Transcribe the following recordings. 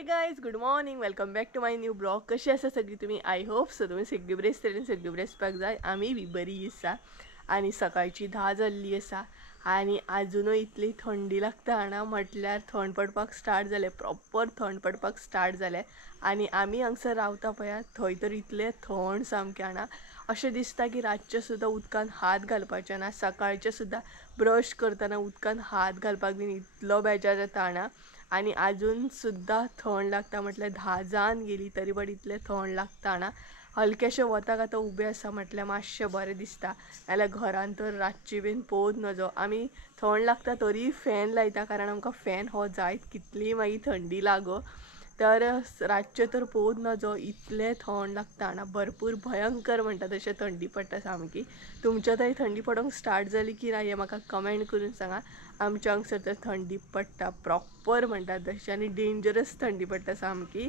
हे guys good morning welcome back to my new blog. कशी आसा सगळी तुम्ही? आय होप सो तुम्ही सगळी बरेच तरेन सगळी बरेचपाक जाय. आमी बी बरी आसा आणि सकाळची 10 जाल्ली आसा आणि अजूनय इतली थंडी लागता हांगा म्हटल्यार थंड पडपाक स्टार्ट जाले, प्रॉपर थंड पडपाक स्टार्ट जाले. आणि आमी हांगसर रावता पळय थंय तर इतले थंड सामकें हांगा अशें दिसता की रातचे सुद्दां उदकान हात घालपाचे ना, सकाळचे सुद्दां ब्रश करतना उदकान हात घालपाक बीन इतलो बेजार जाता हांगा. आणि अजून सुद्दां थंड लागता म्हटल्यार 10 जावन गेली तरी पण इतले थंड लागता हांगा. हलकेशे वताक आतां उबे आसा म्हटल्यार मातशें बरें दिसता, नाल्यार घरान तर रातची बीन पोवत नजो. आमी थंड लागता तरी फॅन लायता कारण आमकां फॅन हो जायत कितली मागीर थंडी लागो. तर रातचे तर पोवत नजो इतले थंड लागता हांगा. भरपूर भयंकर म्हणटा तशें थंडी पडटा सामकी. तुमच्या थंय थंडी पडोंक स्टार्ट जाली की ना हें म्हाका कमेंट करून सांगा. आमच्या हांगसर तर थंडी पडटा प्रॉपर म्हणटा तशी आनी डेंजरस थंडी पडटा सामकी.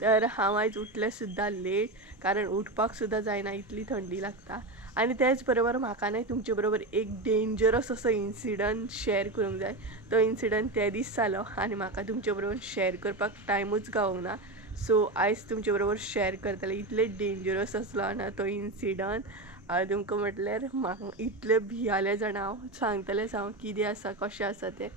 तर हांव आयज उठलें सुद्दां लेट कारण उठपाक सुद्दां जायना इतली थंडी लागता. आणि त्याच बरोबर म्हाका न्हय तुमचे बरोबर एक डेंजरस असो इन्सिडंट शेअर करूंक जाय. तो इन्सिडंट ते दीस जालो आणि म्हाका तुमचे बरोबर शेअर करपाक टायमूच गावूंक ना. सो आयज तुमचे बरोबर शेअर करतले. इतले डेंजरस आसलो ना तो इन्सिडंट. तुमकां म्हटल्यार म्हाका इतले भियाले जाणा हांव सांगतलें हांव कितें आसा कशें आसा तें.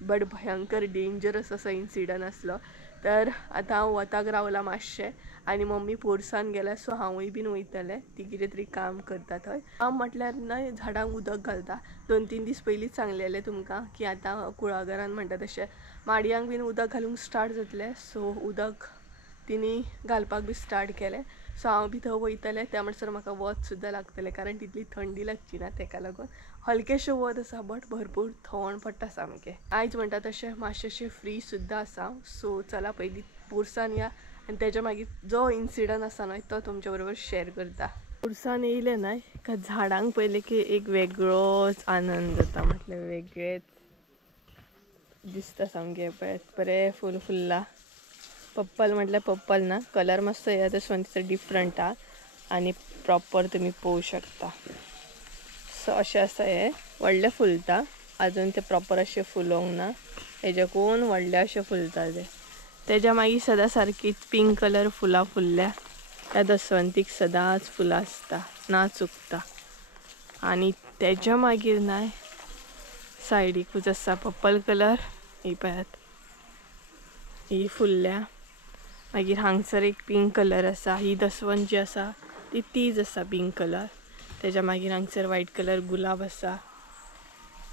बट भयंकर डेंजरस असो इन्सिडंट आसलो. तर आतां हांव वताक रावलां मातशें आनी मम्मी पोरसान गेल्या सो हांवूय बीन वयतलें. ती कितें तरी काम करता थंय. हांव म्हटल्यार न्हय झाडांक उदक घालता. 2-3 दीस पयलींच सांगलेलें तुमकां की आतां कुळागरान म्हणटा तशें माडयांक बीन उदक घालूंक स्टार्ट जातलें. सो उदक तिणी घालपाक बी स्टार्ट केलें. सो हांव बी थंय वयतलें. त्या म्हणसर म्हाका वत सुद्दां लागतलें कारण तितली थंडी लागची ना तेका लागून. हलकेशें वत आसा बट भरपूर थंड पडटा सामकें. आयज म्हणटा तशें मातशें फ्री सुद्दां आसा. सो चला पयलीं पुरसान या आनी तेच्या मागीर जो इन्सिडंट आसा न्हय तो तुमच्या बरोबर शेअर करता. पुरसान येयलें न्हय का झाडांक पयलें की एक वेगळोच आनंद जाता म्हटल्यार वेगळेच दिसता सामकें. पळय बरें फूल फुल्ला पर्पल म्हटल्यार पर्पल ना कलर मस्त येता तसो दिसता डिफरंट हा आनी प्रॉपर तुमी पळोवंक शकता. सो अशें आसा हें व्हडलें फुलता अजून ते प्रॉपर अशें फुलोंक ना. हेज्याकून व्हडलें अशें फुलता ते. तेज्या मागीर सदां सारकीच पिंक कलर फुलां फुल्ल्या त्या दसवंतीक सदांच फुलां आसता ना चुकता. आनी तेज्या मागीर नाय सायडीकूच आसा पर्पल कलर ही पळयात ही फुल्ल्या. मागीर हांगसर एक पिंक कलर आसा. ही दसवंत जी आसा ती तीच आसा पिंक कलर. तेज्या मागीर हांगसर व्हाईट कलर गुलाब आसा.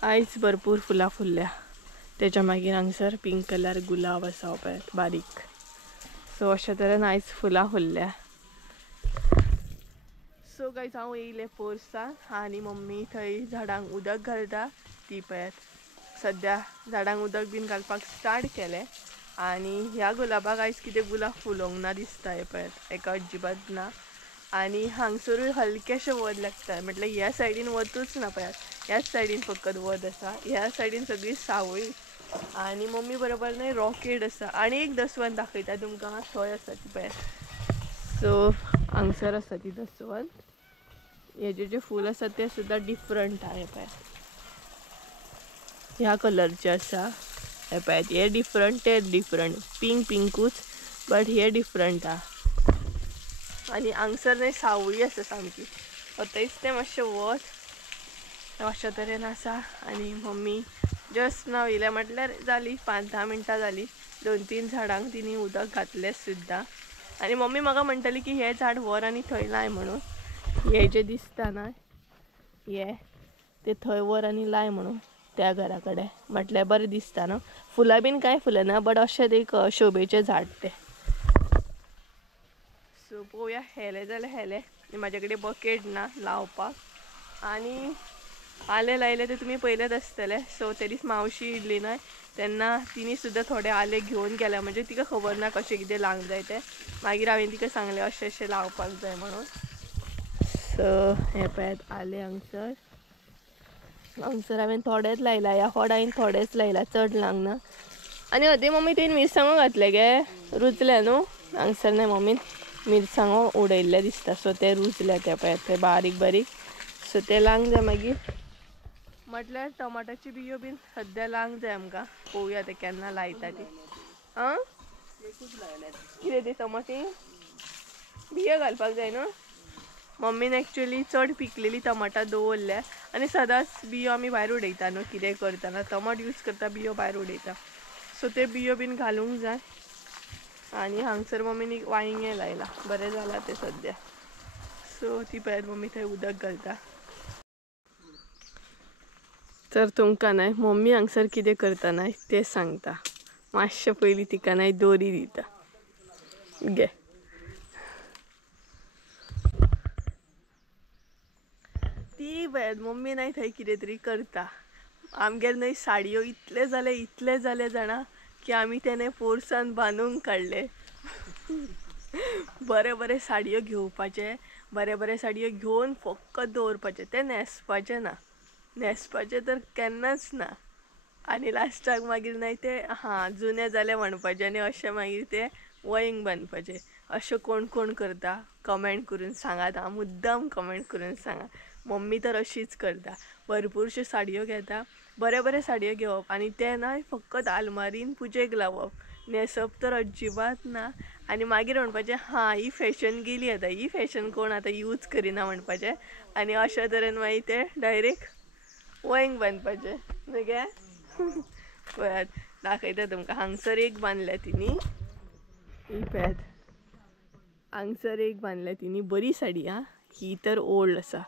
आयज भरपूर फुलां फुल्ल्या. तेज्या मागीर हांगसर पिंक कलर गुलाब आसा पळयात बारीक. सो अशे तरेन आयज फुलां फुल्ल्या. सो गायज हांव येयलें पोरसान आनी मम्मी थंय झाडांक उदक घालता. ती पळयात सद्या झाडांक उदक बीन घालपाक स्टार्ट केलें. आनी ह्या गुलाबाक आयज कितें गुलाब फुलोंक ना दिसता. हे पळयात एका अजिबात ना. आनी हांगसरूय हलकेशें वत लागता म्हटल्यार ह्या सायडीन वतूच ना पळयात. ह्याच सायडीन फकत वत आसा. ह्या सायडीन सगळी सावळी. आनी मम्मी बरोबर न्हय रॉकेट आसा. आनी एक दसवंत दाखयता तुमकां थंय आसा ती पळयात. सो हांगसर आसा ती दसवंत. हेजे जे फूल आसा ते सुद्दां डिफरंट हा. हे पळयात ह्या कलरचे आसा. हे पळयात हे डिफरंट ते डिफरंट पिंक पिंकूच बट हे डिफरंट हा. आनी हांगसर न्हय सावळी आसा सामकी. थंयच तें मातशें वत अशा तरेन आसा. आनी मम्मी जस्ट नाव येयल्या म्हटल्यार जाली 5-10 मिनटां जाली. 2-3 झाडांक तिणी उदक घातलें सुद्दां. आनी मम्मी म्हाका म्हणटाली की हे झाड व्हर आनी थंय लाय म्हणून. हे जे दिसता ना हे ते थंय व्हर आनी लाय म्हणून त्या घरा कडेन म्हटल्यार बरें दिसता न्हू. फुलां बीन कांय फुलना बट अशें एक शोभेचें झाड तें. सो पळोवया हेलें जाल्यार हेलें. म्हाजे कडेन बकेट ना लावपाक. आनी आले लायले ते तुमी पयलेच आसतले. सो ते दीस मावशी येयल्ली न्हय तेन्ना तिणी सुद्दां थोडे आले घेवन गेल्या म्हणजे तिका खबर ना कशें कितें लावंक जाय तें. मागीर हांवें तिका सांगलें अशें अशें लावपाक जाय म्हणून. सो हे पळयात आले हांगसर. हांगसर हांवें थोडेच लायला. ह्या खोडायन थोडेच लायला चड लावंक ना. आनी अदे मम्मी तेन मिरसांगो घातले गे रुचले न्हू. हांगसर न्हय मम्मीन मिरसांगो उडयल्ले दिसता. सो ते रुचले ते पळयात ते बारीक बारीक. सो ते लावंक जाय मागीर. म्हटल्यार टमाटाची बियो बीन सद्या लावंक जाय आमकां. पळोवया ते केन्ना लायता ती. आं कितें ते टमाटे बियो घालपाक जाय न्हू. मम्मीन एक्चुअली चड पिकलेली टमाटां दवरल्या आनी सदांच बियो आमी भायर उडयता न्हू कितें करतना टमाट यूज करता बियो भायर उडयता सो ते बियो बीन घालूंक जाय. आनी हांगसर मम्मीन वांयगें लायला बरें जालां तें सद्या. सो ती पळयात मम्मी थंय उदक घालता. तर तुमकां न्हय मम्मी हांगसर कितें करता न्हय तें सांगता. मातशें पयलीं तिका न्हय दोरी दिता घे. ती पळयात मम्मी न्हय थंय कितें तरी करता. आमगेर न्हय साडयो इतले जाले जाणा की आमी तेणे फोर्सान बांदूंक काडले. बरे साडयो घेवपाचे बरे साडयो घेवन फकत दवरपाचे ते न्हेसपाचे तर केन्नाच ना. आनी लास्टाक मागीर न्हय ते जुने जाले म्हणपाचे आनी अशें मागीर ते वयंक बांदपाचे. अशें कोण कोण करता कमेंट करून सांगात. मुद्दाम कमेंट करून सांगा. मम्मी तर अशीच करता. भरपूरश्यो साडयो घेता बरे साडयो घेवप आनी ते न्हय फकत आलमारीन पुजेक लावप. न्हेसप तर अजिबात ना. आनी मागीर म्हणपाचें ही फॅशन गेली आतां ही फॅशन कोण आतां यूज करिना म्हणपाचें. आनी अशा तरेन मागीर ते डायरेक्ट वयंक बांदपाचे न्हू गे. पळयात दाखयता तुमकां. हांगसर एक बांदल्या तिनी ही पळयात. हांगसर एक बांदल्या तिनी बरी साडी ही तर ओल्ड आसा.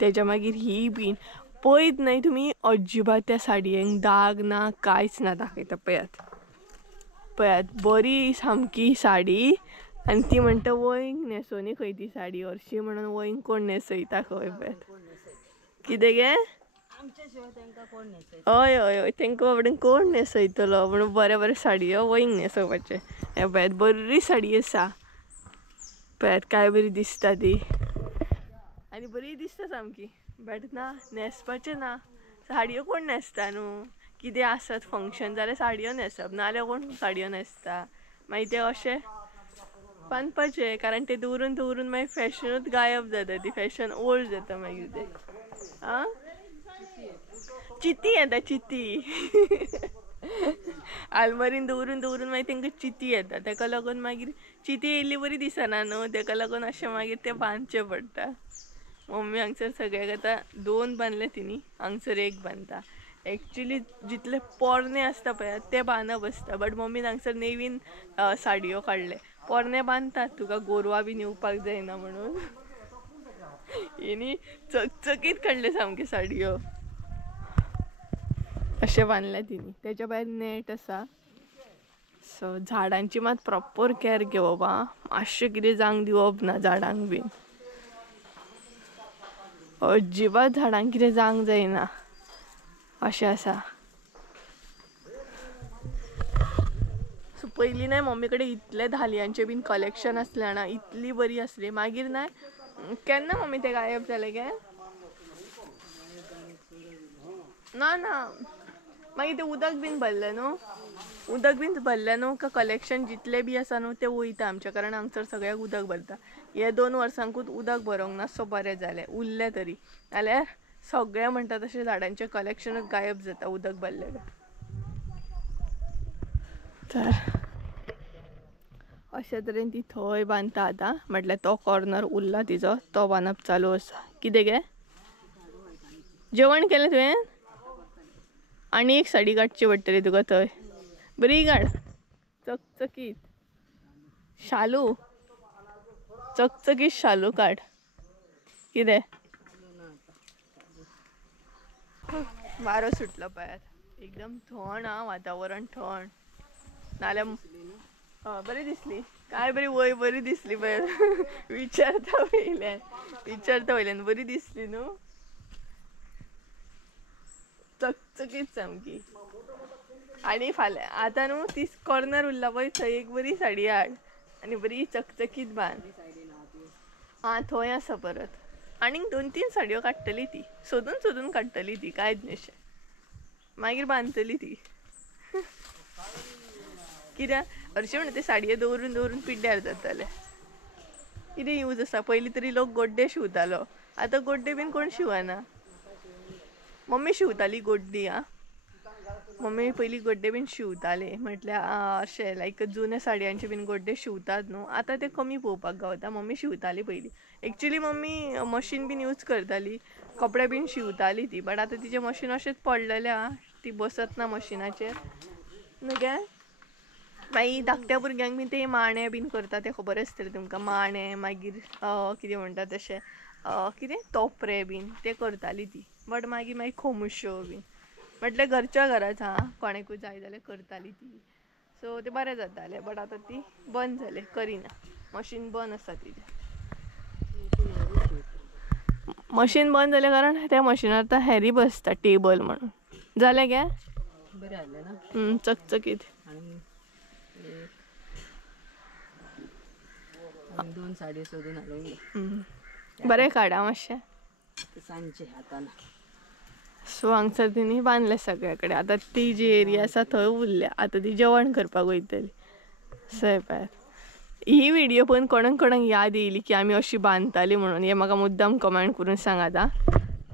तेच्या मागीर ही बीन पळयत न्हय तुमी अजिबात त्या साडयेक दाग ना कांयच ना. दाखयता पळयात बरी सामकी साडी आनी ती म्हणटा वयंक न्हेसोनी खंय ती साडी हरशी म्हणून वयंक कोण न्हेसयता खंय. पळयात कितें गे हय हय हय तेंका बाबडेन कोण न्हेसयतलो म्हणून बरे साडयो वयंक न्हेसोवपाचे. हे पळयात बरी साडी आसा पळयात काय बरी दिसता ती आनी बरी दिसता सामकी. बट ना न्हेसपाचें ना. साडयो कोण न्हेसता न्हू. कितें आसत फंक्शन जाल्यार साडयो न्हेसप नाल्यार कोण साडयो न्हेसता. मागीर ते अशें बांदपाचें कारण ते दवरून दवरून मागीर फॅशनूच गायब जाता. ती फॅशन ओल्ड जाता मागीर ते चिती येता चिती. आलमारीन दवरून दवरून मागीर तेंका चिती येता. तेका लागून मागीर चिती येयल्ली बरी दिसना न्हू. तेका लागून अशें मागीर ते बांदचें पडटा. मम्मी हांगसर सगळ्याक आतां 2 बांदले तिनी हांगसर 1 बांदता. एक्चुअली जितले पोरणे आसता पळयात ते बांदप आसता. बट मम्मीन हांगसर नेवीन साडयो काडले. पोरणे बांदतात तुका गोरवां बीन येवपाक जायना म्हणून. हिनी चकचकीत काडले सामके साडयो अशें बांदल्या तिनी. तेच्या भायर नेट आसा. सो झाडांची मात प्रॉपर कॅर घेवप मातशें कितें जावंक दिवप ना झाडांक बीन. अजिबात झाडांक कितें जावंक जायना अशें आसा. सो पयलीं न्हय मम्मी कडेन इतले धालयांचे बीन कलेक्शन आसलें जाणा इतली बरी आसली. मागीर न्हय केन्ना मम्मी ते गायब जाले गे. ना मागीर ते उदक बीन भरलें न्हू का कलेक्शन जितले बी आसा न्हू ते वयता आमच्या. कारण हांगसर सगळ्याक उदक भरता. हे 2 वर्सांकूच उदक भरोंक ना. सो बरें जालें उरलें तरी. नाल्यार सगळे म्हणटा तशें झाडांचें कलेक्शनूच गायब जाता उदक भरलें. तर अशे तरेन ती थंय बांदता आतां. म्हटल्यार तो कॉर्नर उरला तिजो तो बांदप चालू आसा. कितें गे जेवण केलें तुवें. आनी एक साडी काडची पडटली तुका थंय. बरी काड चकचकीत शालू चकचकीत शालू काड. कितें वारो सुटलो पळयात एकदम थंड वातावरण थंड. नाल्यार बरी दिसली काय बरी वय बरी दिसली पळयात. विचारता वयल्यान बरी दिसली न्हू. चकचकीत सामकी. आनी फाल्यां आतां न्हू ती कॉर्नर उरला पळय थंय एक बरी साडी हाड आनी बरी चकचकीत बांद. थंय आसा परत. आनीक 2-3 साडयो काडटली ती. सोदून काडटली ती कांयच नशें. मागीर बांदतली ती. कित्याक हरशीं म्हणटा ते साडयो दवरून दवरून पिड्ड्यार जाताले. कितें यूज आसा. पयलीं तरी लोक गोड्डे शिवतालो. आतां गोड्डे बीन कोण शिवना. मम्मी शिवताली गोड्डी मम्मी पयलीं गोड्डे बीन शिवताले म्हटल्यार अशें लायक जुन्या साडयांचे बीन गोड्डे शिवतात न्हू. आतां ते कमी पळोवपाक गावता. मम्मी शिवताली पयलीं. एक्चुली मम्मी मशीन बीन यूज करताली, कपडे बीन शिवताली ती. बट आतां तिचें मशीन अशेंच पडलेलें आहा, ती बसत ना मशिनाचेर न्हू गे. मागीर धाकट्या भुरग्यांक बीन ते माणे बीन करता ते खबर आसतले तुमकां. माणे मागीर कितें म्हणटा तशें कितें तोपरे बीन ते करताली ती. बट मागीर मागीर खोमुश्यो बीन म्हटल्यार घरच्या घराच हा, कोणेकूय जाय जाल्यार करताली ती. सो ते बरें जातालें. बट आतां ती बंद जालें, करिना. मशीन बंद आसा तिचें. मशीन बंद जालें कारण त्या मशिनार आतां हेरी बसता टेबल म्हणून. जालें गे बरें जालें ना. चकचकीत. आनी 2 साडी सोदून हाडूंक जाय. बरें काडा मातशें सांजचे हातान. सो हांगसर तिणी बांदले सगळ्या कडेन. आतां ती जी एरिया आसा थंय उरल्या. आतां ती जेवण करपाक वयतली सयपार. ही व्हिडियो पळोवन कोणाक कोणाक याद येयली की आमी अशी बांदताली म्हणून, हे म्हाका मुद्दाम कमेंट करून सांगात आं.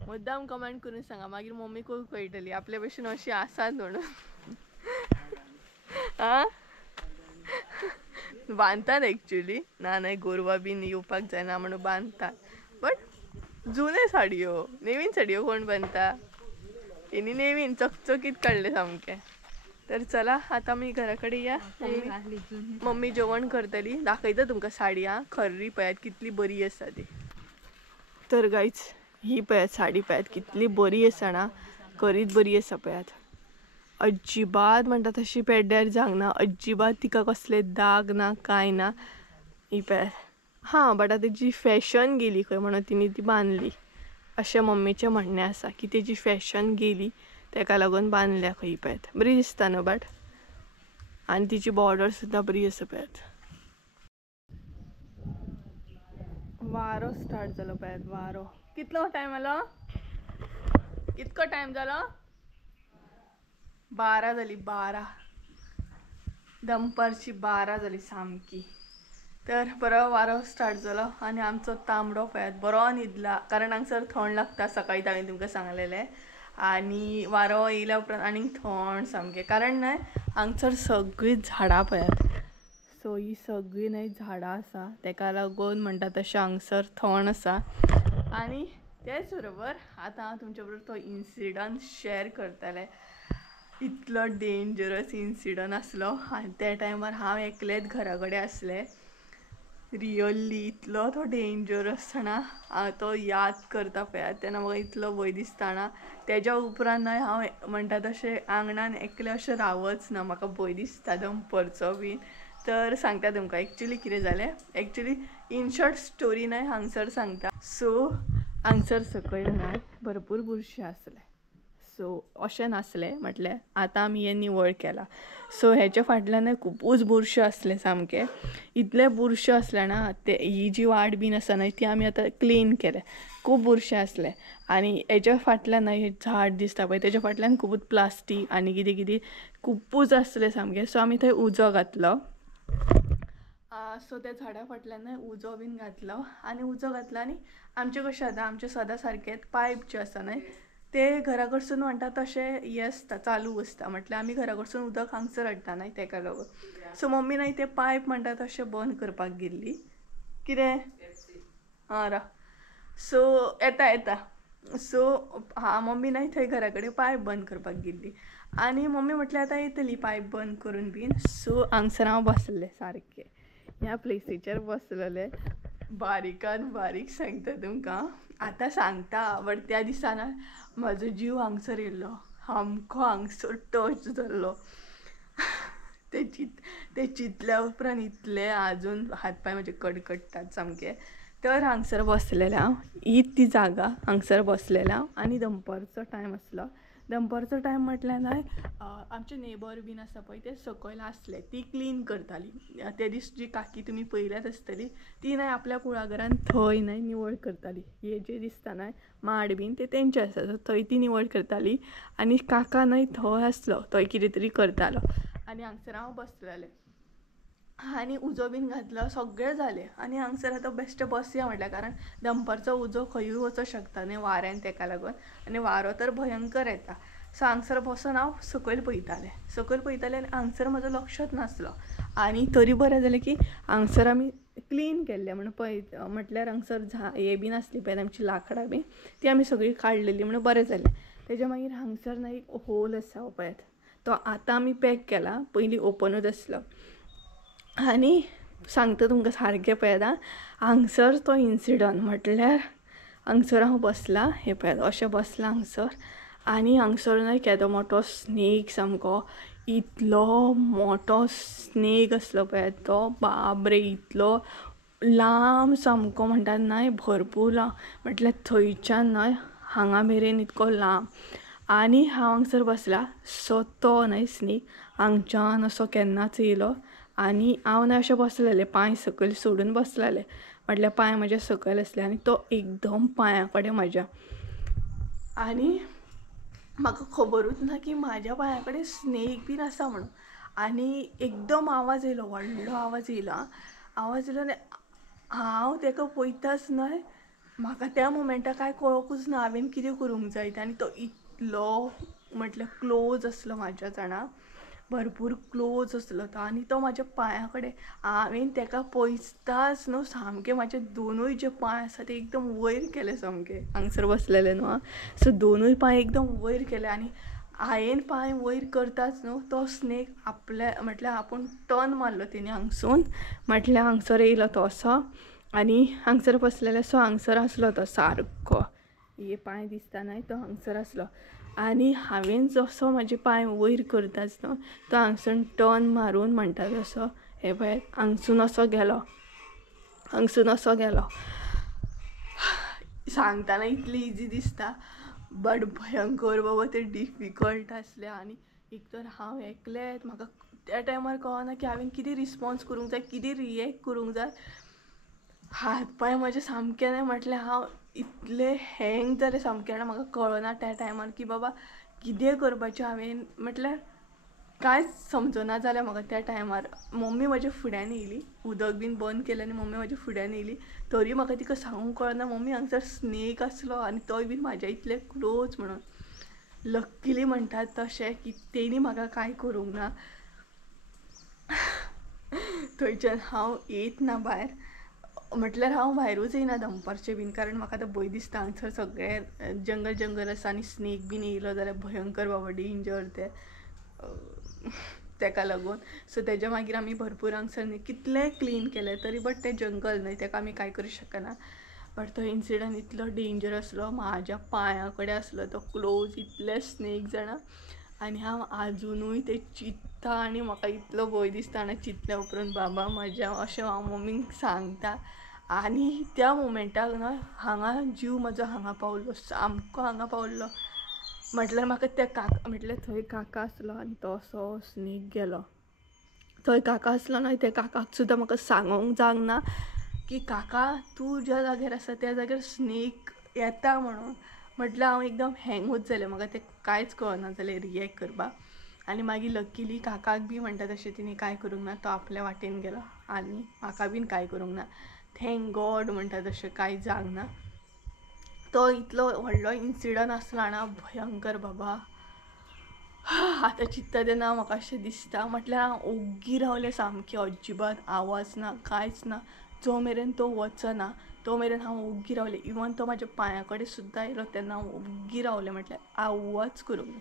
मुद्दाम कमेंट करून सांगा, मागीर मम्मीकूय कळटली आपल्या भशेन अशी आसात म्हणून. आं बांदतात एक्चुली, ना नाही गोरवां बीन येवपाक जायना म्हणून बांदतात. बट जुने साडयो, नवीन साडयो कोण बांदता. तेणी नवीन चकचकीत काडले सामके. तर चला आता मी घराकडे या. मम्मी जेवण करतली. दाखयता तुमकां साडी आं. खरी पळयात कितली बरी आसा ती. तर गायज ही पळयात साडी पळयात कितली बरी आसा ना. खरीच बरी आसा पळयात. अजिबात म्हणटा तशी पेड्ड्यार जावंक अजिबात तिका कसले दाग ना कांय ना. ही पळयात. हां बट आतां जी फॅशन गेली खंय म्हणून तिणी ती बांदली अशें मम्मीचें म्हणणें आसा की तेजी फॅशन गेली तेका लागून बांदल्या खंय. पळयात बरी दिसता न्हू. बट आनी तिची बॉर्डर सुद्दां बरी आसा पळयात. वारो स्टार्ट जालो पळयात. वारो कितलो टायम जालो. कितको टायम जालो. 12 जाली. 12 दनपारची 12 जाली सामकी. तर बरो वारो स्टार्ट जालो आनी आमचो तांबडो पळयात बरो न्हिदला. कारण हांगसर थंड लागता सकाळीं हांवें तुमकां सांगलेलें. आनी वारो येयल्या उपरांत आनीक थंड सामकें. कारण न्हय हांगसर सगळीं झाडां पळयात. सो ही सगळीं न्हय झाडां आसा तेका लागून म्हणटा तशें हांगसर थंड आसा. आनी तेच बरोबर आतां हांव तुमचे बरोबर तो इन्सिडंट शेअर करतलें. इतलो डेंजरस इन्सिडंट आसलो आनी त्या टायमार हांव एकलेंच घरा कडेन आसलें. रियल्ली इतलो तो डेंजरस ना. हांव तो याद करता पळयात तेन्ना म्हाका इतलो भंय दिसता ना. तेज्या उपरांत न्हय हांव म्हणटा तशें आंगणान एकलें अशें रावच ना. म्हाका भंय दिसता दनपारचो बीन. तर सांगता तुमकां एक्चुली कितें जालें. एक्चुली इन शॉर्ट स्टोरी न्हय हांगसर सांगता. सो हांगसर सकयल न्हय भरपूर बुरशे आसले. सो अशें नासलें म्हटल्यार आतां आमी हें निवळ केलां. सो हेच्या फाटल्यान खुबूच बुरशे असले सामके. इतले बुरशे असले ना ते ही जी वाट बीन आसा न्हय ती आमी आतां क्लीन केल्या. खूब बुरशे असले आनी हेच्या फाटल्यान न्हय हें झाड दिसता पळय तेच्या फाटल्यान खुबूच प्लास्टीक आनी कितें कितें खुबूच आसले सामके. सो आमी थंय उजो घातलो. सो त्या झाडा फाटल्यान उजो बीन घातलो आनी उजो घातलो आनी आमचें कशें आतां आमचें सदां सारकें पायप जे आसा न्हय ते घरा कडसून म्हणटा तशें हें आसता चालू आसता. म्हटल्यार आमी घरा कडसून उदक हांगसर हाडटा न्हय तेका लागून. सो मम्मी न्हय ते पायप म्हणटा तशें बंद करपाक गेल्ली. कितें हां राव. सो येता. सो मम्मी न्हय थंय घरा कडेन पायप बंद करपाक गेल्ली आनी मम्मी म्हटल्यार आतां येतली पायप बंद करून बीन. सो हांगसर हांव बसलें सारकें ह्या प्लेसीचेर बसलेलें. बारीकान बारीक सांगता तुमकां आतां सांगता. बट त्या दिसाना म्हजो जीव हांगसर येयल्लो. सामको हांगसर टच जाल्लो. ते चिंतल्या उपरांत इतले आजून हातपाय म्हजे कडकडटात सामके. तर हांगसर बसलेलें हांव. हीच ती जागा हांगसर बसलेलें हांव आनी दनपारचो टायम आसलो. दनपारचो टायम म्हटल्यार न्हय आमचे नेबर बीन आसा पळय ते सकयल आसले. ती क्लीन करताली. ते दीस जी काकी तुमी पळयल्याच आसतली ती न्हय आपल्या कुळागरान थंय न्हय निवळ करताली. हे जे दिसता न्हय माड बीन ते तेंचे आसा. सो थंय ती निवळ करताली आनी काका न्हय थंय आसलो. थंय कितें तरी करतालो आनी हांगसर हांव बसलेलें आनी उजो बीन घातलो. सगळें जालें आनी हांगसर आतां बेश्टें बसया म्हटल्यार कारण दनपारचो उजो खंयूय वचूं शकता न्हय वाऱ्यान तेका लागून. आनी वारो तर भयंकर येता. सो हांगसर बसून हांव सकयल पळयतालें आनी हांगसर म्हजो लक्षच नासलो. आनी तरी बरें जालें की हांगसर आमी क्लीन केल्लें म्हटल्यार हांगसर हे बीन आसली पळय आमची लांकडां बीन ती आमी सगळी काडलेली म्हणून बरें जालें. तेज्या मागीर हांगसर ना एक होल आसा पळयात, तो आतां आमी पॅक केला, पयलीं ओपनूच आसलो. आनी सांगता तुमकां सारकें पळयात आं, हांगसर तो इन्सिडंट म्हटल्यार हांगसर हांव बसलां, हे पळयात अशें बसलां हांगसर. आनी हांगसर ना केदो मोठो स्नेक, सामको इतलो मोठो स्नेक आसलो पळयात तो, बाप रे, इतलो लांब सामको म्हणटात न्हय, भरपूर लांब, म्हटल्यार थंयच्यान न्हय हांगा मेरेन इतको लांब. आनी हांव हांगसर बसलां, सो तो न्हय स्नेक हांगच्यान असो केन्नाच येयलो. आनी हांव न्हय अशें बसलेलें, पांय सकयल सोडून बसलेलें, म्हटल्यार पांय म्हजे सकयल आसले. आनी तो एकदम पांया कडेन म्हज्या, आनी म्हाका खबरूच ना की म्हाज्या पांया कडेन स्नेक बीन आसा म्हणून. आनी एकदम आवाज येयलो, व्हडलो आवाज येयलो आनी हांव ताका पळयताच न्हय, म्हाका त्या मोमेंटाक कांय कळोकूच ना हांवें कितें करूंक जाय. आनी तो इतलो म्हटल्यार क्लोज आसलो म्हाज्या जाणा, भरपूर क्लोज आसलो तो. आनी तो म्हाज्या पांया कडेन, हांवें ताका पळयताच न्हू सामकें म्हाजे दोनूय जे पांय आसा ते एकदम वयर केले सामके, हांगसर बसलेले न्हू आं, सो दोनूय पांय एकदम वयर केले. आनी हांवें पांय वयर करताच न्हू तो स्नेक म्हटल्यार आपूण टर्न मारलो तेणी हांगसून, म्हटल्यार हांगसर येयलो तो असो. आनी हांगसर बसलेले, सो हांगसर आसलो तो सारको, हे पांय दिसता न्हय तो हांगसर आसलो. आनी हांवें जसो म्हाजे पांय वयर करताच न्हू तो हांगसून टर्न मारून म्हणटा तसो हे पळय हांगसून असो गेलो. सांगतना इतली इजी दिसता, बट भयंकर बाबा ते डिफिकल्ट आसलें. आनी एक तर हांव एकलेंच, म्हाका त्या टायमार कळना की हांवें कितें रिस्पॉन्स करूंक जाय, कितें रिएक्ट करूंक जाय. हात पांय म्हजे सामकें न्हय, म्हटल्यार हांव इतलें हँग जालें सामकें. आनी म्हाका कळना त्या टायमार की बाबा कितें करपाचें हांवें, म्हटल्यार कांयच समजना जालें म्हाका त्या टायमार. मम्मी म्हज्या फुड्यान येयली, उदक बीन बंद केलें आनी मम्मी म्हज्या फुड्यान येयली. तरी म्हाका तिका सांगूंक कळना, मम्मी हांगसर स्नेक आसलो आनी तोय बीन म्हाज्या इतले क्लोज म्हणून. लक्कीली म्हणटात तशें की तेणी म्हाका कांय करूंक ना. थंयच्यान हांव येयत ना भायर, म्हटल्यार हांव भायरूच येयना दनपारचें बीन, कारण म्हाका आतां भंय दिसता. हांगसर सगळें जंगल आसा आनी स्नेक बीन येयलो जाल्यार भयंकर बाबा डेंजर तें, ताका लागून. सो तेज्या मागीर आमी भरपूर हांगसर कितलें क्लीन केलें तरी, बट तें जंगल न्हय, ताका आमी कांय करूं शकना. बट तो इन्सिडंट इतलो डेंजर आसलो, म्हाज्या पांया कडेन आसलो तो क्लोज, इतले स्नेक जाणा. आनी हांव आजुनूय ते चिंत्ता आनी म्हाका इतलो भंय दिसता ना चिंतल्या उपरांत, बाबा म्हज्या अशें हांव मम्मीक सांगता. आनी त्या मोमेंटाक न्हय हांगा जीव म्हजो हांगा पावल्लो, सामको हांगा पावल्लो. म्हटल्यार म्हाका त्या म्हटल्यार थंय काका आसलो आनी तो असो स्नेक गेलो. थंय काका आसलो न्हय, त्या काकाक सुद्दां म्हाका सांगूंक जावंक ना की काका तूं ज्या जाग्यार आसा त्या जाग्यार स्नेक येता म्हणून. म्हटल्यार हांव एकदम हँगूच जालें, म्हाका तें कांयच कळना जालें रिएक्ट करपाक. आनी मागीर लकीली काकाक बी म्हणटा तशें तिणी कांय करूंक ना, तो आपल्या वाटेन गेलो आनी म्हाका बीन कांय करूंक ना. थँक गॉड म्हणटा तशें कांय जावंक ना. तो इतलो व्हडलो इन्सिडंट आसलो ना, भयंकर बाबा. आतां चिंत्ता तेन्ना म्हाका अशें दिसता, म्हटल्यार हांव ओग्गी रावलें सामकें, अजिबात आवाज ना, कांयच ना. जो मेरेन तो वचना तो मेरेन हांव ओग्गी रावलें. इवन तो म्हाज्या पांया कडेन सुद्दां येयलो तेन्ना हांव ओग्गी रावलें, म्हटल्यार आवाज करूंक ना.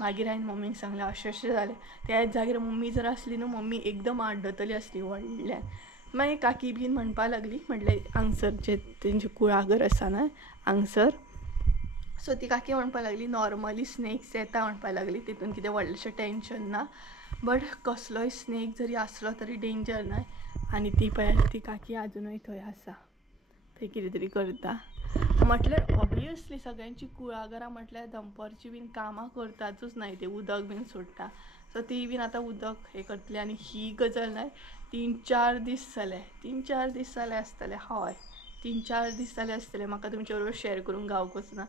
मागीर हांवें मम्मीक सांगलें अशें अशें जालें. त्याच जाग्यार मम्मी जर आसली न्हू, मम्मी एकदम आड्डतली आसली व्हडल्यान. मागीर काकी बीन म्हणपाक लागली, म्हटल्यार हांगसर जे तेंचें कुळागर आसा न्हय हांगसर, सो ती काकी म्हणपाक लागली नॉर्मली स्नेक्स येता म्हणपाक लागली, तितून कितें व्हडलेंशें टेंशन ना, बट कसलोय स्नेक जरी आसलो तरी डेंजर न्हय. आनी ती पळय ती काकी आजुनूय थंय आसा, थंय कितें तरी करता. म्हटल्यार ऑबियसली सगळ्यांची कुळागरां म्हटल्यार दनपारची बीन कामां करतातूच न्हय, ते उदक बीन सोडटा. सो ती बीन आतां उदक हें करतली. आनी ही गजाल न्हय 3-4 दीस जाले, 3-4 दीस जाले आसतले, हय 3-4 दीस जाले आसतले. म्हाका तुमचे बरोबर शेअर करूंक गावकूच ना.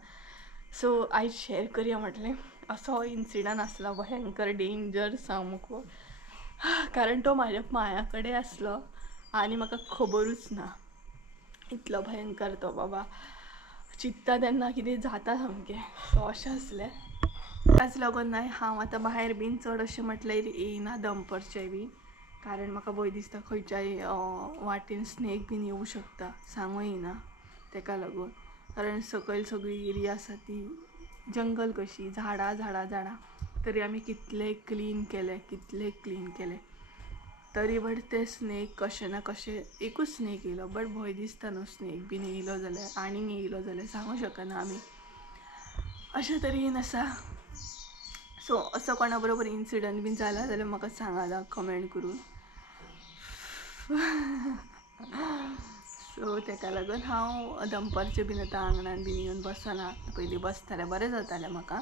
सो आयज शेअर करुया म्हटलें. असो इन्सिडंट आसलो भयंकर डेंजर सामको, कारण तो म्हाज्या पांया कडेन आसलो आनी म्हाका खबरूच ना. इतलो भयंकर तो बाबा, चिंत्ता तेन्ना कितें जाता सामकें. सो अशें आसलें. आज लागून नाही हांव आतां भायर बीन चड अशें म्हटल्यार येयना दनपारचें बी कारण म्हाका भंय दिसता खंयच्याय वाटेन स्नेक बीन येवं शकता सांगूं येना तेका लागून कारण सकयल सगळी एरिया आसा ती जंगल कशी झाडां झाडां झाडां तरी आमी कितले क्लीन केले तरी बट ते स्नेक कशें ना कशें एकूच स्नेक येयलो बट भंय दिसता न्हू स्नेक बीन येयलो जाल्यार आनीक येयलो जाल्यार सांगूं शकना आमी अशे तरेन आसा सो असो कोणा बरोबर इन्सिडंट बीन जाला जाल्यार म्हाका सांगात कमेंट करून सो तेका लागून हांव दनपारचें बीन आतां आंगणान बीन येवन बसना पयलीं बसतालें बरें जातालें म्हाका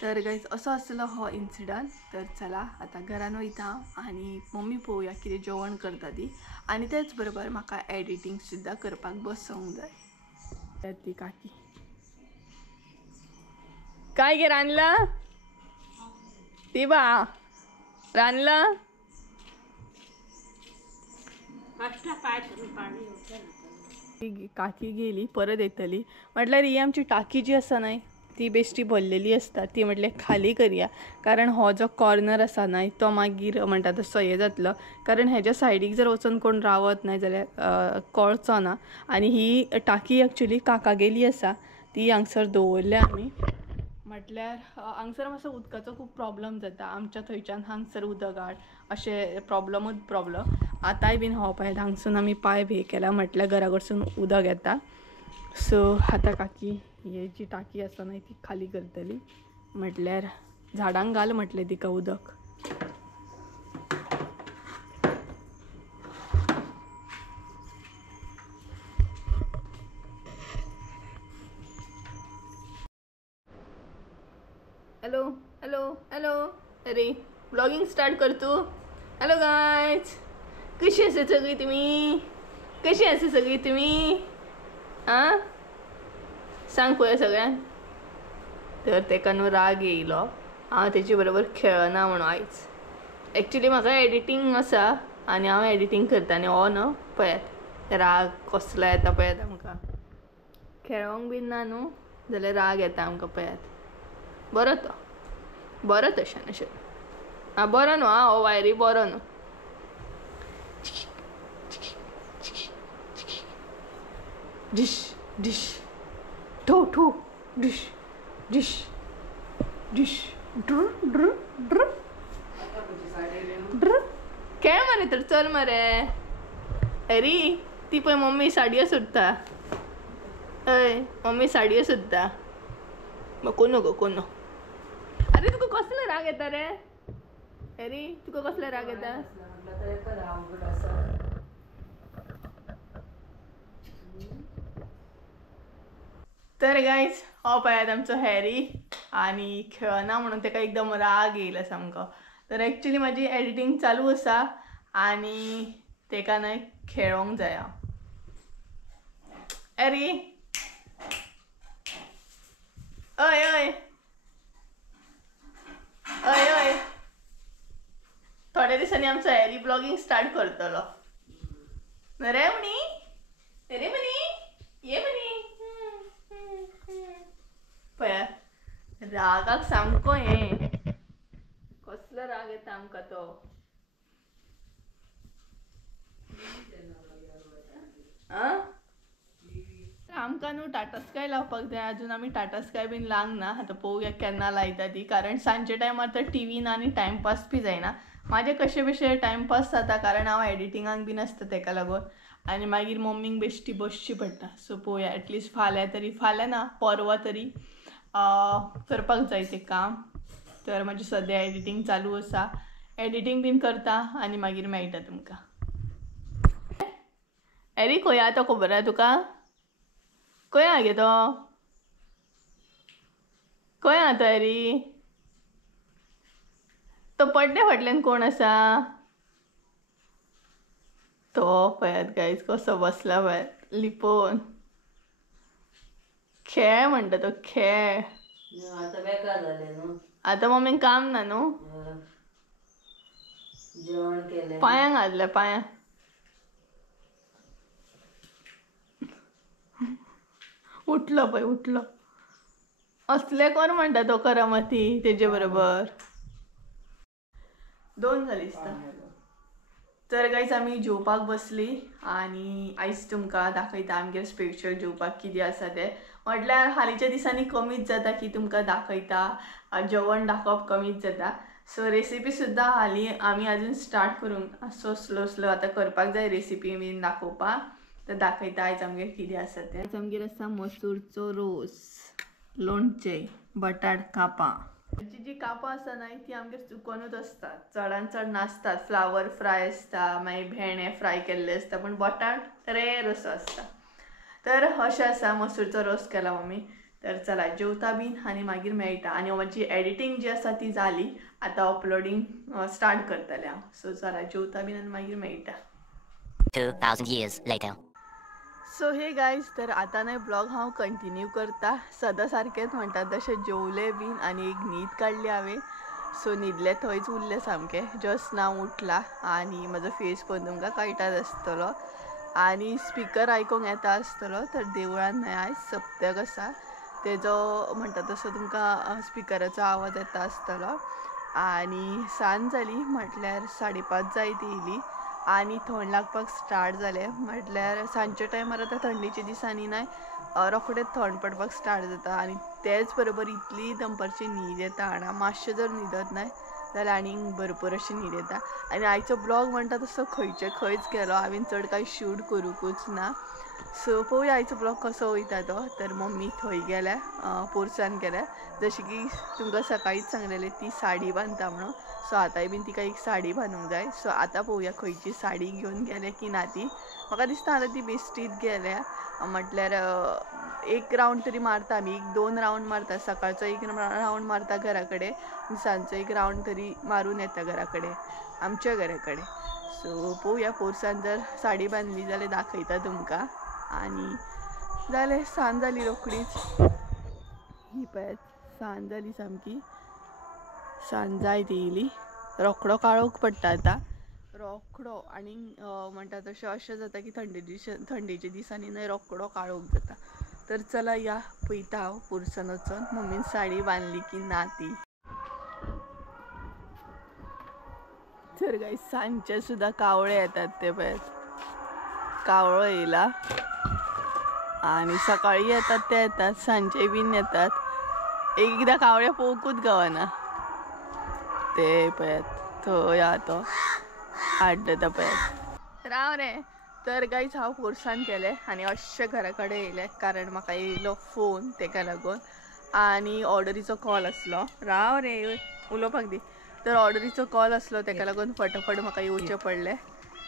तर गायज असो आसलो हो इन्सिडंट तर चला आतां घरान वयता आनी मम्मी पळोवया कितें जेवण करता ती आनी तेच बरोबर म्हाका एडिटींग सुद्दां करपाक बसोंक जाय ती काकी काय गे रांदला ती बा रांदला काकी गेली परत येतली म्हटल्यार ही आमची टाकी जी आसा न्हय ती बेश्टी भरलेली आसता ती म्हटल्यार खाली करया कारण हो जो कॉर्नर आसा न्हय तो मागीर म्हणटा तसो हें जातलो कारण हेज्या सायडीक जर वचून कोण रावत न्हय जाल्यार कळचो ना आनी ही टाकी एक्चुली काकागेली आसा ती हांगसर दवरल्या आमी म्हटल्यार हांगसर मातसो उदकाचो खूब प्रॉब्लम जाता आमच्या थंयच्यान हांगसर उदक हाड अशें प्रॉब्लम आतांय बीन हो पळय हांगसून आमी पायप हे केला म्हटल्यार घरा कडसून उदक येता सो आतां काकी ही जी टाकी आसा न्हय ती खाली करतली म्हटल्यार झाडांक घाल म्हटलें तिका उदक हॅलो हॅलो हॅलो अरे ब्लॉगिंग स्टार्ट कर तू हॅलो गायज कशी आसा सगळी तुम्ही आं सांग पळय सगळ्यांक तर तेका न्हू राग येयलो हांव तेचे बरोबर खेळना म्हणून आयज एक्चुली म्हाका एडिटींग आसा आनी हांव एडिटींग करता आनी हो न्हू पळयात राग कसलो येता पळयात आमकां खेळोंक बीन ना न्हू जाल्यार राग येता आमकां पळयात बरो तशें अशें आं बरो न्हू आं हो वायरी बरो न्हू डिश डिश ठो ठो डिश डिश डिश ड्र ड्र ड्र ड्र खेळ मरे तर चल मरे अरे ती पळय मम्मी साडयो सोदता हय मम्मी साडयो सोदता कोनो गो कोनो अरे तुका कसलो राग येता रे अरे तुका कसलो राग येता तर गायज हो पळयात आमचो हॅरी आनी खेळना म्हणून तेका एकदम राग येयला सामको तर एक्चुली म्हाजी एडिटींग चालू आसा आनी तेका न्हय खेळोंक जाय अरे अय अय अय अय थोड्या दिसांनी आमचो हॅरी ब्लॉगिंग स्टार्ट करतलो रे म्हणी ये म्हणी पळया रागाक सामको हे कसलो राग येता आमकां तो आमकां न्हू टाटा स्काय लावपाक जाय अजून आमी टाटा स्काय बीन लावंक ना आतां पळोवया केन्ना लायता ती कारण सांजचे टायमार तर टी ना आनी टायमपास बी जायना म्हाजें कशें बेशें टायमपास जाता कारण हांव एडिटिंगाक बीन आसता तेका लागून आनी मागीर मम्मीक बेश्टी बसची पडटा सो पळोवया एटलिस्ट फाल्यां ना परवा तरी करपाक जाय तें काम तर म्हाजें सद्या एडिटींग चालू आसा एडिटींग बीन करता आनी मागीर मेळटा तुमकां एरी खंय आहा तो खबर आहा तुका खंय आहा गे तो खंय आहा तो एरी तो पड्ड्या फाटल्यान कोण आसा तो पळयात गायज कसो बसला पळयात लिपोवन खेळ म्हणटा तो खेळ आतां मम्मीक काम ना न्हू पांयांक घातल्या पांयांक उठलो पळय उठलो असले कोण म्हणता तो करामती तेजे बरोबर 2 जालीस तर गाईज आमी जेवपाक बसली आणि आयज तुमकां दाखयता आमगेर स्पेशल जेवपाक कितें आसा तें म्हटल्यार हालींच्या दिसांनी कमीच जाता की तुमकां दाखयता जेवण दाखोवप कमीच जाता सो रेसिपी सुद्दां हालीं आमी आजून स्टार्ट करूंक सो स्लो आतां करपाक जाय रेसिपी बीन दाखोवपाक तर दाखयता आयज आमगेर कितें आसा तें आयज आमगेर आसा मसूरचो रोस लोणचें बटाट कापां जी कापां आसा न्हय ती आमगेर चुकोनूच आसतात चडान चड नासतात फ्लावर फ्राय आसता मागीर भेंडे फ्राय केल्ले आसता पण बटाट रेर असो आसता तर अशें आसा मसूरचो रोस केला मम्मी तर चला जेवता बीन आनी मागीर मेळटा आनी म्हजी एडिटींग जी आसा ती जाली आतां अपलोडींग स्टार्ट करतलें हांव सो चला जेवता बीन आनी मागीर मेळटा 2000 years later. सो हे गायज तर आता नाही ब्लॉग हांव कंटिन्यू करता सदां सारकेंच म्हणटात तशें जेवले बीन आनी एक न्हीद काडली हांवें सो न्हिदले थंयच उरले सामकें जस्ट नाव उठला आनी म्हजो फेस पळोवन तुमकां कळटाच आसतलो आनी स्पिकर आयकूंक येता आसतलो तर देवळान न्हय आयज सप्तक आसा तेजो म्हणटा तसो तुमकां स्पिकराचो आवाज येता आसतलो आनी सांज जाली म्हटल्यार 5:30 जायत येयली आनी थंड लागपाक स्टार्ट जालें म्हटल्यार सांजच्या टायमार आतां थंडेच्या दिसांनी न्हय रोखडेंच थंड पडपाक स्टार्ट जाता आनी तेच बरोबर इतली दनपारची न्हीद येता हांगा मातशें जर न्हिदत न्हय जाल्यार आनीक भरपूर अशी न्हीद येता आनी आयचो ब्लॉग म्हणटा तसो खंयच गेलो हांवें चड कांय शूट करूंकूच ना सो पळोवया आयचो ब्लॉग कसो वयता तो तर मम्मी थंय गेल्या पोरसान गेल्या जशी की तुमकां सकाळीच सांगलेलें ती साडी बांदता म्हणून सो आतांय बीन तिका एक साडी बांदूंक जाय सो आतां पळोवया खंयची साडी घेवन गेले की ना ती म्हाका दिसता आतां ती बेश्टीत गेल्या म्हटल्यार एक रावंड तरी मारता आमी 2 रावंड मारता सकाळचो एक रावंड मारता घरा कडेन सांजचो एक रावंड तरी मारून येता घरा कडेन आमच्या घरा कडेन सो पळोवया पोरसान जर साडी बांदली जाल्यार दाखयता तुमकां आनी जालें सांज जाली रोखडीच ही पळय सांज जाली सामकी सांज जायत येयली रोखडो काळोख पडटा आतां रोखडो आनी म्हणटा तशें अशें जाता की थंडेच्या दिसांनी न्हय रोखडो काळोख जाता तर चला या पळयता हांव पोरसान वचून मम्मीन साडी बांदली की ना ती तर गाय सांजचे सुद्दां कावळे येतात ते पळय कावळो येयला आनी सकाळी येतात ते येतात सांजचे बीन येतात एकदां कावळे पळोवंकूच गावना ते पळयात थंय हा तो आड्डता पळयात राव रे तर गायज हांव पोरसान केलें आनी अशें घरा कडेन येयलें कारण म्हाका येयलो फोन तेका लागून आनी ऑर्डरीचो कॉल आसलो राव रे उलोवपाक दी तर ऑर्डरीचो कॉल आसलो तेका लागून फटाफट म्हाका येवचें पडलें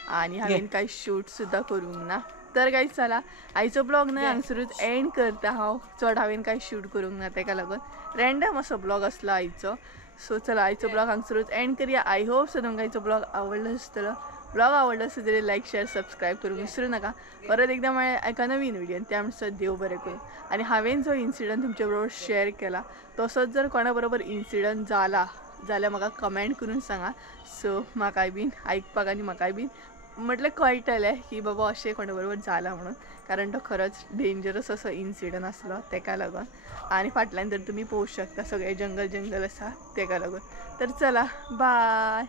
आनी हांवें कांय शूट सुद्दां करूंक ना तर गायज चला आयचो ब्लॉग न्हय हांगसरूच एंड करता हांव चड हांवें कांय शूट करूंक ना तेका लागून रँडम असो ब्लॉग आसलो आयचो सो चला आयचो ब्लॉग हांगसरूच एंड करूया आय होप सो तुमकां आयचो ब्लॉग आवडलो आसतलो ब्लॉग आवडलो आसत जाल्यार लायक शेअर सबस्क्रायब करूंक विसरूं नाका परत एकदां म्हळ्यार एका नवीन व्हिडियोन त्या म्हणसर देव बरें करूं आनी हांवें जो इन्सिडंट तुमच्या बरोबर शेअर केला तसोच जर कोणा बरोबर इन्सिडंट जाला जाल्यार म्हाका कमेंट करून सांगा सो म्हाकाय बीन आयकपाक आनी म्हाकाय बीन म्हटल्यार कळटलें की बाबा अशें कोणा बरोबर जाला म्हणून कारण तो खरोच डेंजरस असो इन्सिडंट आसलो तेका लागून आनी फाटल्यान तर तुमी पळोवंक शकता सगळें जंगल आसा तेका लागून तर चला बाय